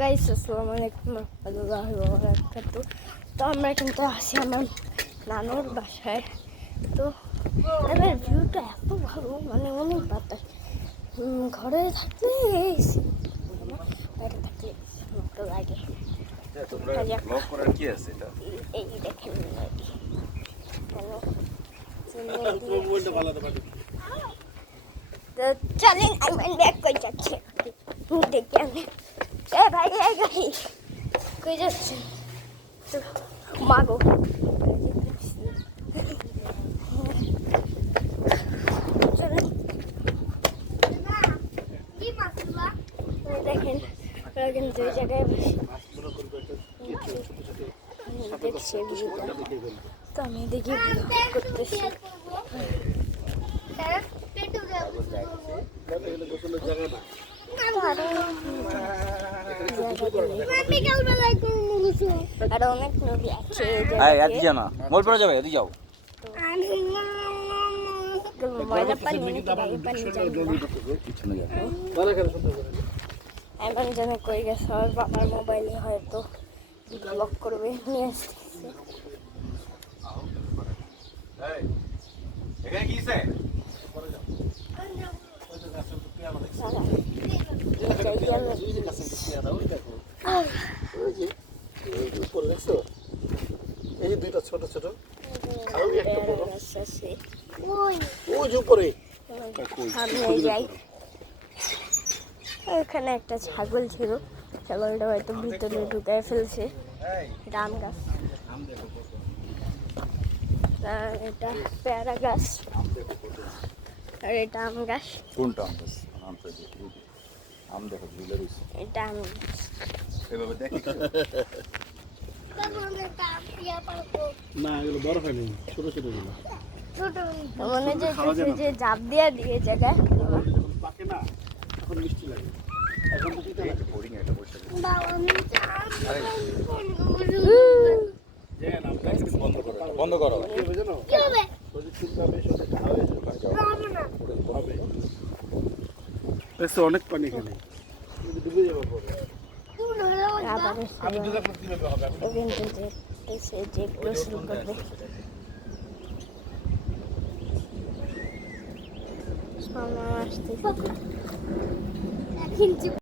Guys আসসালামু আলাইকুম রাহমাতুল্লাহি ওয়া বারাকাতুহু। তো আমরা কিন্তু আছি আমার নানুর বাসায়। তো এবার ভিউটা এত ভালো, মানে অনেক বাতাস। ঘরে থাকলে এসি, বাইরে থাকলে মতো লাগে। এই দেখেন নদী, তো চলেন আমি ব্যাক করে যাচ্ছি। দেখি আমি ভাই গাড়ি কই যাচ্ছে তো মাগো দেখেন ওরা কিন্তু ওই জায়গায় দেখছি ভিউটা। তো আমি দেখি করতেছি আর অনেক নদী আছে। ময়লা পানি এমন যেন কই গেছে আমার বাবার মোবাইলে, হয়তো ব্লক করবে নিয়ে আসতেছে। এই দুইটা ছোট ছোট এখানে একটা ছাগল ছিল, ছাগলটা হয়তো ভিতরে ঢুকায় ফেলছে। এটা আম গাছ, আর এটা পেয়ারা গাছ, আর এটা আম গাছ। কোনটা আম গাছ? আম দেখো ঝুলে রয়েছে। এটা আম গাছ। এভাবে দেখি না, এগুলো বড় হয়নি, ছোট ছোট গুলো। মনে হচ্ছে যে জাপ দিয়া দিয়ে জায়গায় পাকে না, এখন মিষ্টি লাগে। এখন তো দিতে লাগে। বোরিং একটা বসে বন্ধ করো। অনেক পানি এখানে, ডুবে যাবে পরে। আমি দুধ কিভাবে হবে? যে গোসল করবে। আসতে